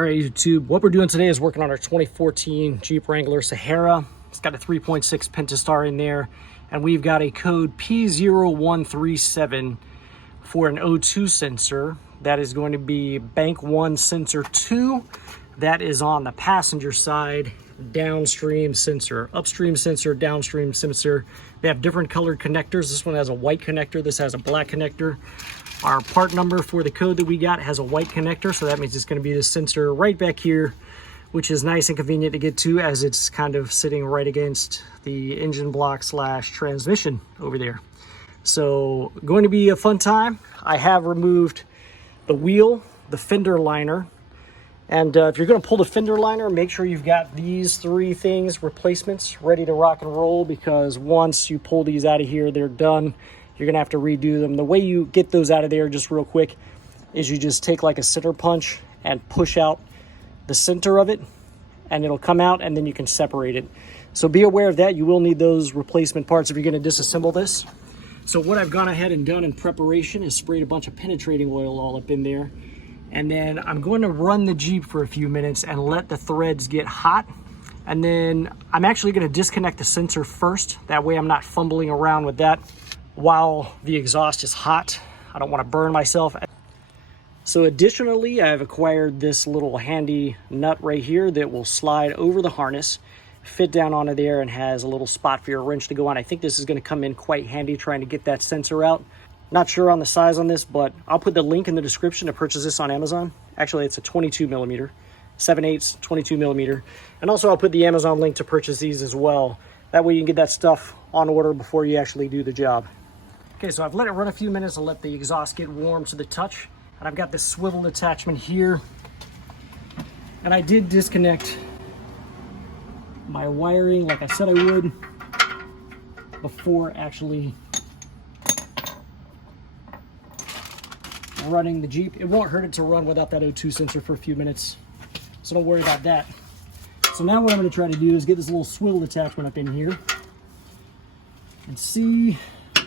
All right, YouTube, what we're doing today is working on our 2014 Jeep Wrangler Sahara. It's got a 3.6 Pentastar in there, and we've got a code P0137 for an O2 sensor. That is going to be bank 1 sensor 2. That is on the passenger side, downstream sensor, upstream sensor, downstream sensor. They have different colored connectors. This one has a white connector. This has a black connector. Our part number for the code that we got has a white connector, so that means it's going to be the sensor right back here, which is nice and convenient to get to as it's kind of sitting right against the engine block slash transmission over there. So going to be a fun time. I have removed the wheel, the fender liner, and if you're going to pull the fender liner, make sure you've got these 3 things, replacements, ready to rock and roll, because once you pull these out of here, they're done. You're gonna have to redo them. The way you get those out of there, just real quick, is you just take like a center punch and push out the center of it, and it'll come out, and then you can separate it. So be aware of that. You will need those replacement parts if you're gonna disassemble this. So what I've gone ahead and done in preparation is sprayed a bunch of penetrating oil all up in there. And then I'm going to run the Jeep for a few minutes and let the threads get hot. And then I'm actually gonna disconnect the sensor first. That way I'm not fumbling around with that while the exhaust is hot. I don't want to burn myself. So additionally, I've acquired this little handy nut right here that will slide over the harness, fit down onto there, and has a little spot for your wrench to go on. I think this is going to come in quite handy trying to get that sensor out. Not sure on the size on this, but I'll put the link in the description to purchase this on Amazon. Actually, it's a 22 millimeter, 7/8, 22 millimeter. And also I'll put the Amazon link to purchase these as well. That way you can get that stuff on order before you actually do the job. Okay, so I've let it run a few minutes to let the exhaust get warm to the touch. And I've got this swivel attachment here. And I did disconnect my wiring like I said I would before actually running the Jeep. It won't hurt it to run without that O2 sensor for a few minutes, so don't worry about that. So now what I'm going to try to do is get this little swivel attachment up in here and see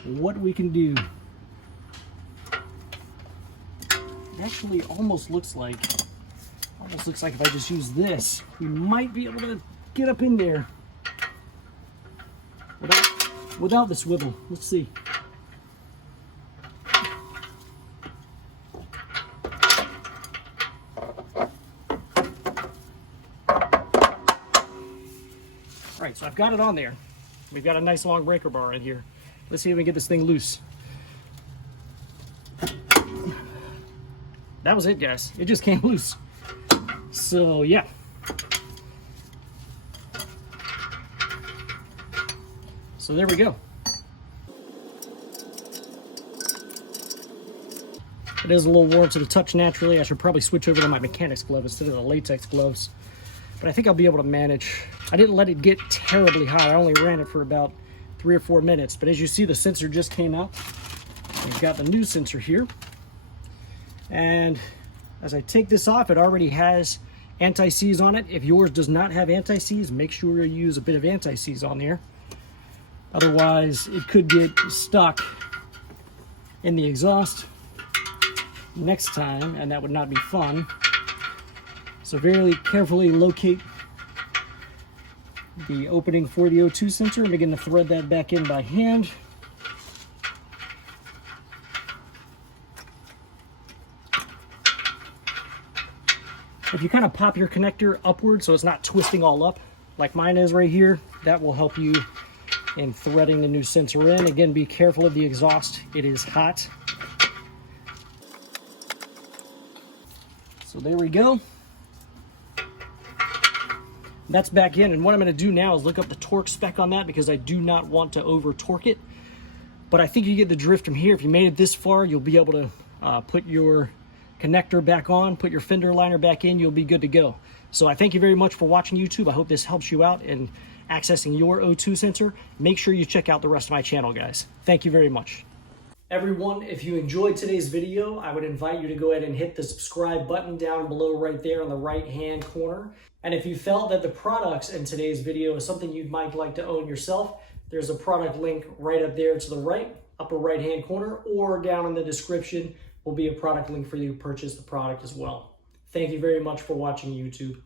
what we can do. It actually almost looks like if I just use this, we might be able to get up in there without the swivel. Let's see. All right, so I've got it on there. We've got a nice long breaker bar right here. Let's see if we can get this thing loose. That was it, guys. It just came loose. So, yeah. So there we go. It is a little warm to the touch naturally. I should probably switch over to my mechanics glove instead of the latex gloves. But I think I'll be able to manage. I didn't let it get terribly hot. I only ran it for about 3 or 4 minutes. But as you see, the sensor just came out. We've got the new sensor here. And as I take this off, it already has anti-seize on it. If yours does not have anti-seize, make sure you use a bit of anti-seize on there. Otherwise, it could get stuck in the exhaust next time, and that would not be fun. So very carefully locate the opening for the O2 sensor and begin to thread that back in by hand. If you kind of pop your connector upward so it's not twisting all up like mine is right here, that will help you in threading the new sensor in. Again, be careful of the exhaust. It is hot. So there we go. That's back in, and what I'm going to do now is look up the torque spec on that because I do not want to over torque it. But I think you get the drift from here. If you made it this far, you'll be able to put your connector back on, put your fender liner back in, you'll be good to go. So I thank you very much for watching YouTube. I hope this helps you out in accessing your O2 sensor. Make sure you check out the rest of my channel, guys. Thank you very much. Everyone, if you enjoyed today's video, I would invite you to go ahead and hit the subscribe button down below right there on the right hand corner. And if you felt that the products in today's video is something you might like to own yourself, there's a product link right up there to the right, upper right hand corner, or down in the description will be a product link for you to purchase the product as well. Thank you very much for watching YouTube.